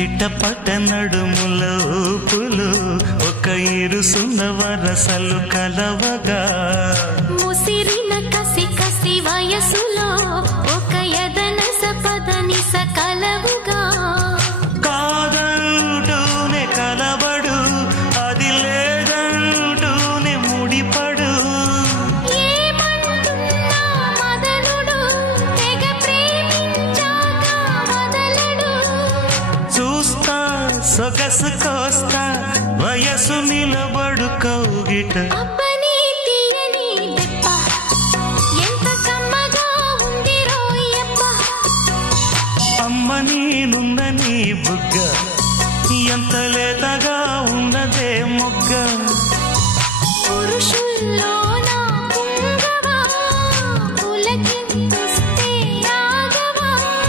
చిట్టపట్ట నడుముల ఊపులు ఒక ఇరుసున్న వరసలు కలవగా ముసిరిన కసి కసి వయసులో ఒక యదనస పదనిస కలవుగా కాదంటూనే కలబడు అది లేదంటూనే ముడిపడు ఏమంటున్నా మదనుడు తెగ ప్రేమించాక వదలడు చూస్తా సొగసు కోస్తా వయసు నిలబడు కౌగిట అబ్బని తీయని దెబ్బ ఎంత కమ్మగా ఉంది రోయప్ప అమ్మ నేనున్న నీ బుగ్గ ఎంత లేతగా ఉన్నదే మొగ్గ పురుషుల